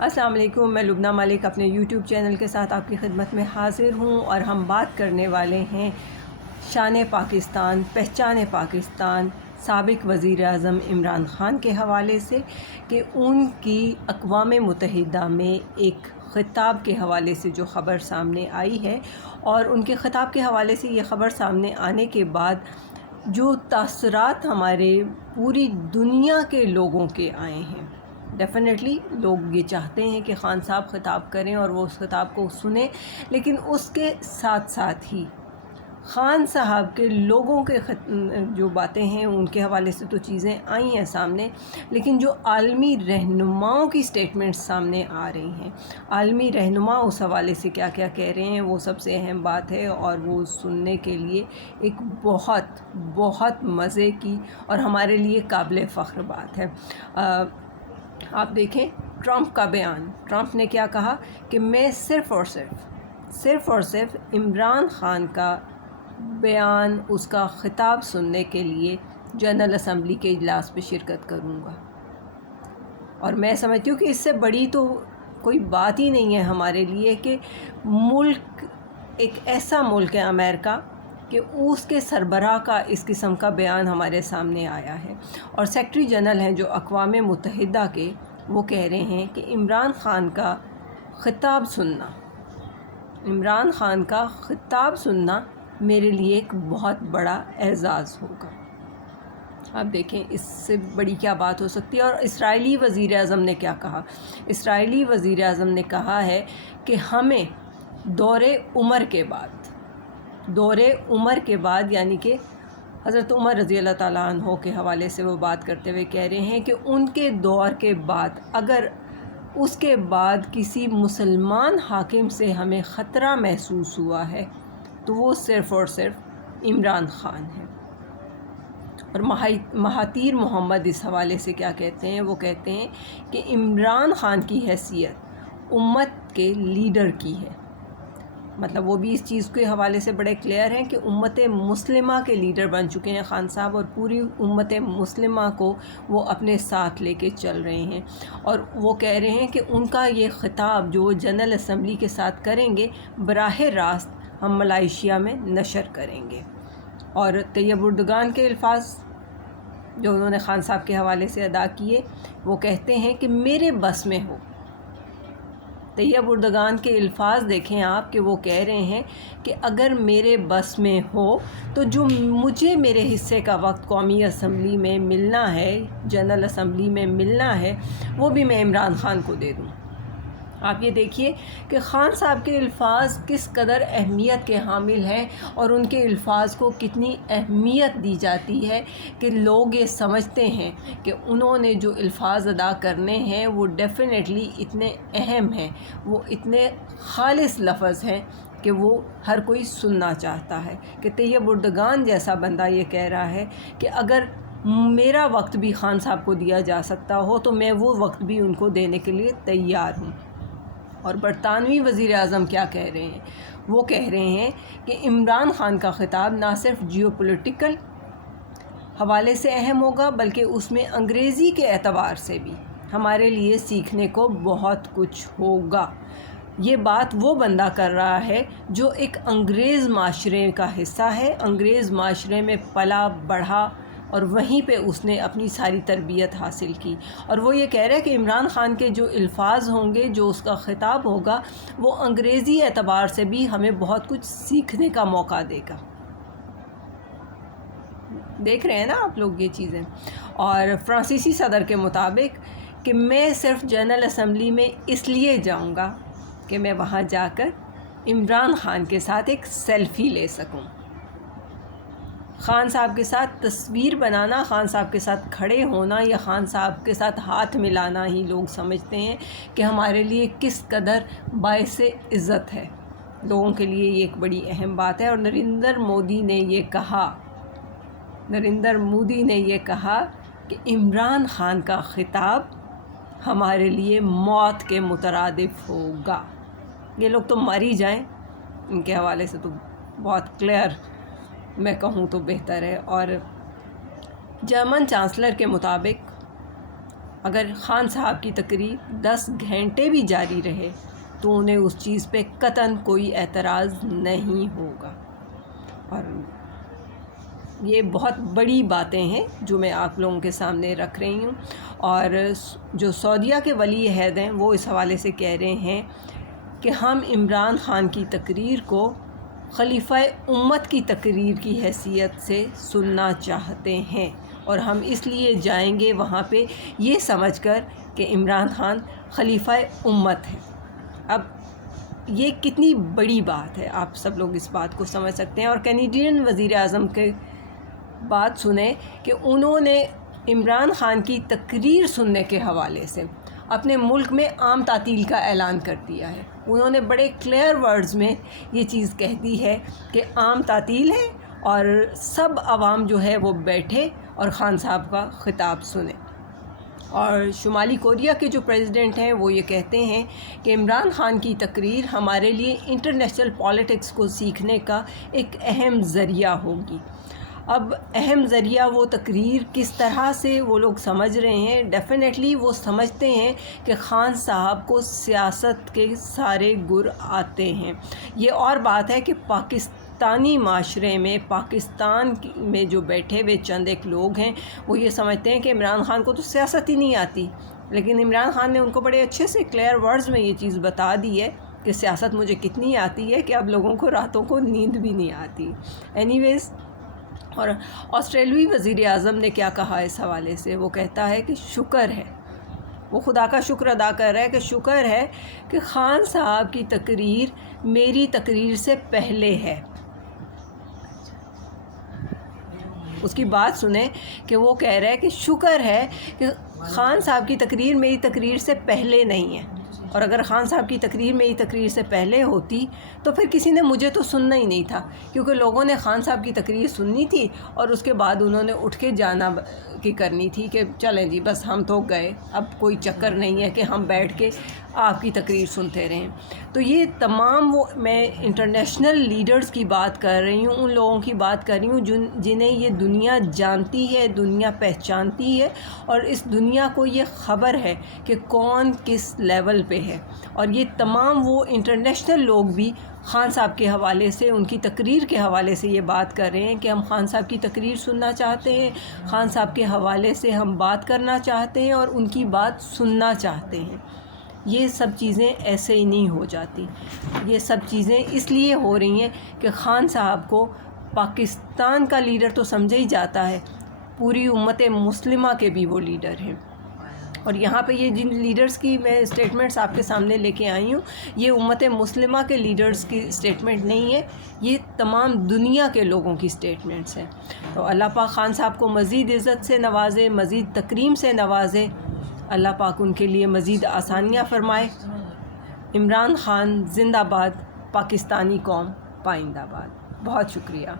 السلام علیکم، میں لبنہ ملک اپنے یوٹیوب چینل کے ساتھ آپ کی خدمت میں حاضر ہوں، اور ہم بات کرنے والے ہیں شان پاکستان، پہچان پاکستان، سابق وزیر اعظم عمران خان کے حوالے سے کہ ان کی اقوام متحدہ میں ایک خطاب کے حوالے سے جو خبر سامنے آئی ہے، اور ان کے خطاب کے حوالے سے یہ خبر سامنے آنے کے بعد جو تاثرات ہمارے پوری دنیا کے لوگوں کے آئے ہیں۔ ڈیفینیٹلی لوگ یہ چاہتے ہیں کہ خان صاحب خطاب کریں اور وہ اس خطاب کو سنیں، لیکن اس کے ساتھ ساتھ ہی خان صاحب کے لوگوں کے جو باتیں ہیں ان کے حوالے سے تو چیزیں آئی ہیں سامنے، لیکن جو عالمی رہنماؤں کی سٹیٹمنٹس سامنے آ رہی ہیں، عالمی رہنما اس حوالے سے کیا کیا کہہ رہے ہیں، وہ سب سے اہم بات ہے، اور وہ سننے کے لیے ایک بہت بہت مزے کی اور ہمارے لیے قابل فخر بات ہے۔ آپ دیکھیں ٹرمپ کا بیان، ٹرمپ نے کیا کہا کہ میں صرف اور صرف عمران خان کا بیان، اس کا خطاب سننے کے لیے جنرل اسمبلی کے اجلاس پہ شرکت کروں گا۔ اور میں سمجھتی ہوں کہ اس سے بڑی تو کوئی بات ہی نہیں ہے ہمارے لیے کہ ملک، ایک ایسا ملک ہے امریکہ کہ اس کے سربراہ کا اس قسم کا بیان ہمارے سامنے آیا ہے، اور سیکرٹری جنرل ہیں جو اقوام متحدہ کے، وہ کہہ رہے ہیں کہ عمران خان کا خطاب سننا میرے لیے ایک بہت بڑا اعزاز ہوگا۔ آپ دیکھیں اس سے بڑی کیا بات ہو سکتی ہے۔ اور اسرائیلی وزیر اعظم نے کیا کہا؟ اسرائیلی وزیر اعظم نے کہا ہے کہ ہمیں دور عمر کے بعد یعنی کہ حضرت عمر رضی اللہ تعالیٰ عنہ کے حوالے سے وہ بات کرتے ہوئے کہہ رہے ہیں کہ ان کے دور کے بعد، اگر اس کے بعد کسی مسلمان حاکم سے ہمیں خطرہ محسوس ہوا ہے تو وہ صرف اور صرف عمران خان ہے۔ اور مہاتیر محمد اس حوالے سے کیا کہتے ہیں؟ وہ کہتے ہیں کہ عمران خان کی حیثیت امت کے لیڈر کی ہے، مطلب وہ بھی اس چیز کے حوالے سے بڑے کلیئر ہیں کہ امت مسلمہ کے لیڈر بن چکے ہیں خان صاحب، اور پوری امت مسلمہ کو وہ اپنے ساتھ لے کے چل رہے ہیں۔ اور وہ کہہ رہے ہیں کہ ان کا یہ خطاب جو جنرل اسمبلی کے ساتھ کریں گے، براہ راست ہم ملائیشیا میں نشر کریں گے۔ اور طیب اردگان کے الفاظ جو انہوں نے خان صاحب کے حوالے سے ادا کیے، وہ کہتے ہیں کہ میرے بس میں ہو۔ طیب اردگان کے الفاظ دیکھیں آپ کہ وہ کہہ رہے ہیں کہ اگر میرے بس میں ہو تو جو مجھے میرے حصے کا وقت قومی اسمبلی میں ملنا ہے، جنرل اسمبلی میں ملنا ہے، وہ بھی میں عمران خان کو دے دوں۔ آپ یہ دیکھیے کہ خان صاحب کے الفاظ کس قدر اہمیت کے حامل ہیں، اور ان کے الفاظ کو کتنی اہمیت دی جاتی ہے کہ لوگ یہ سمجھتے ہیں کہ انہوں نے جو الفاظ ادا کرنے ہیں وہ ڈیفینیٹلی اتنے اہم ہیں، وہ اتنے خالص لفظ ہیں کہ وہ ہر کوئی سننا چاہتا ہے۔ کہ طیب اردگان جیسا بندہ یہ کہہ رہا ہے کہ اگر میرا وقت بھی خان صاحب کو دیا جا سکتا ہو تو میں وہ وقت بھی ان کو دینے کے لیے تیار ہوں۔ اور برطانوی وزیر اعظم کیا کہہ رہے ہیں؟ وہ کہہ رہے ہیں کہ عمران خان کا خطاب نہ صرف جیو پولیٹیکل حوالے سے اہم ہوگا، بلکہ اس میں انگریزی کے اعتبار سے بھی ہمارے لیے سیکھنے کو بہت کچھ ہوگا۔ یہ بات وہ بندہ کر رہا ہے جو ایک انگریز معاشرے کا حصہ ہے، انگریز معاشرے میں پلا بڑھا، اور وہیں پہ اس نے اپنی ساری تربیت حاصل کی۔ اور وہ یہ کہہ رہا ہے کہ عمران خان کے جو الفاظ ہوں گے، جو اس کا خطاب ہوگا، وہ انگریزی اعتبار سے بھی ہمیں بہت کچھ سیکھنے کا موقع دے گا۔ دیکھ رہے ہیں نا آپ لوگ یہ چیزیں۔ اور فرانسیسی صدر کے مطابق کہ میں صرف جنرل اسمبلی میں اس لیے جاؤں گا کہ میں وہاں جا کر عمران خان کے ساتھ ایک سیلفی لے سکوں۔ خان صاحب کے ساتھ تصویر بنانا، خان صاحب کے ساتھ کھڑے ہونا، یا خان صاحب کے ساتھ ہاتھ ملانا ہی لوگ سمجھتے ہیں کہ ہمارے لیے کس قدر باعث عزت ہے، لوگوں کے لیے یہ ایک بڑی اہم بات ہے۔ اور نریندر مودی نے یہ کہا کہ عمران خان کا خطاب ہمارے لیے موت کے مترادف ہوگا۔ یہ لوگ تو مر ہی جائیں، ان کے حوالے سے تو بہت کلیئر میں کہوں تو بہتر ہے۔ اور جرمن چانسلر کے مطابق اگر خان صاحب کی تقریر 10 گھنٹے بھی جاری رہے تو انہیں اس چیز پہ قطعاً کوئی اعتراض نہیں ہوگا. اور یہ بہت بڑی باتیں ہیں جو میں آپ لوگوں کے سامنے رکھ رہی ہوں. اور جو سعودیہ کے ولی عہد ہیں وہ اس حوالے سے کہہ رہے ہیں کہ ہم عمران خان کی تقریر کو خلیفہ امت کی تقریر کی حیثیت سے سننا چاہتے ہیں، اور ہم اس لیے جائیں گے وہاں پہ یہ سمجھ کر کہ عمران خان خلیفہ امت ہے. اب یہ کتنی بڑی بات ہے، آپ سب لوگ اس بات کو سمجھ سکتے ہیں. اور کینیڈین وزیر اعظم کے بات سنیں کہ انہوں نے عمران خان کی تقریر سننے کے حوالے سے اپنے ملک میں عام تعطیل کا اعلان کر دیا ہے. انہوں نے بڑے کلیئر ورڈز میں یہ چیز کہہ دی ہے کہ عام تعطیل ہے اور سب عوام جو ہے وہ بیٹھے اور خان صاحب کا خطاب سنیں. اور شمالی کوریا کے جو پریزیڈنٹ ہیں وہ یہ کہتے ہیں کہ عمران خان کی تقریر ہمارے لیے انٹرنیشنل پالیٹکس کو سیکھنے کا ایک اہم ذریعہ ہوگی. اب اہم ذریعہ وہ تقریر کس طرح سے وہ لوگ سمجھ رہے ہیں، ڈیفینیٹلی وہ سمجھتے ہیں کہ خان صاحب کو سیاست کے سارے گر آتے ہیں. یہ اور بات ہے کہ پاکستانی معاشرے میں، پاکستان میں جو بیٹھے ہوئے چند ایک لوگ ہیں وہ یہ سمجھتے ہیں کہ عمران خان کو تو سیاست ہی نہیں آتی، لیکن عمران خان نے ان کو بڑے اچھے سے کلیئر ورڈز میں یہ چیز بتا دی ہے کہ سیاست مجھے کتنی آتی ہے کہ اب لوگوں کو راتوں کو نیند بھی نہیں آتی. اینی ویز، اور آسٹریلوی وزیر اعظم نے کیا کہا اس حوالے سے، وہ کہتا ہے کہ شکر ہے، وہ خدا کا شکر ادا کر رہا ہے کہ شکر ہے کہ خان صاحب کی تقریر میری تقریر سے پہلے ہے. اس کی بات سنیں کہ وہ کہہ رہا ہے کہ شکر ہے کہ خان صاحب کی تقریر میری تقریر سے پہلے نہیں ہے، اور اگر خان صاحب کی تقریر میری تقریر سے پہلے ہوتی تو پھر کسی نے مجھے تو سننا ہی نہیں تھا، کیونکہ لوگوں نے خان صاحب کی تقریر سننی تھی اور اس کے بعد انہوں نے اٹھ کے جانا کی کرنی تھی کہ چلیں جی بس ہم تو گئے، اب کوئی چکر نہیں ہے کہ ہم بیٹھ کے آپ کی تقریر سنتے رہیں. تو یہ تمام وہ میں انٹرنیشنل لیڈرز کی بات کر رہی ہوں، ان لوگوں کی بات کر رہی ہوں جنہیں یہ دنیا جانتی ہے، دنیا پہچانتی ہے، اور اس دنیا کو یہ خبر ہے کہ کون کس لیول پہ ہے. اور یہ تمام وہ انٹرنیشنل لوگ بھی خان صاحب کے حوالے سے، ان کی تقریر کے حوالے سے یہ بات کر رہے ہیں کہ ہم خان صاحب کی تقریر سننا چاہتے ہیں، خان صاحب کے حوالے سے ہم بات کرنا چاہتے ہیں اور ان کی بات سننا چاہتے ہیں. یہ سب چیزیں ایسے ہی نہیں ہو جاتی، یہ سب چیزیں اس لیے ہو رہی ہیں کہ خان صاحب کو پاکستان کا لیڈر تو سمجھا ہی جاتا ہے، پوری امت مسلمہ کے بھی وہ لیڈر ہیں. اور یہاں پہ یہ جن لیڈرز کی میں اسٹیٹمنٹس آپ کے سامنے لے کے آئی ہوں، یہ امت مسلمہ کے لیڈرز کی اسٹیٹمنٹ نہیں ہے، یہ تمام دنیا کے لوگوں کی اسٹیٹمنٹس ہیں. تو اللہ پاک خان صاحب کو مزید عزت سے نوازے، مزید تکریم سے نوازے، اللہ پاک ان کے لیے مزید آسانیاں فرمائے. عمران خان زندہ باد، پاکستانی قوم پائندہ باد. بہت شکریہ.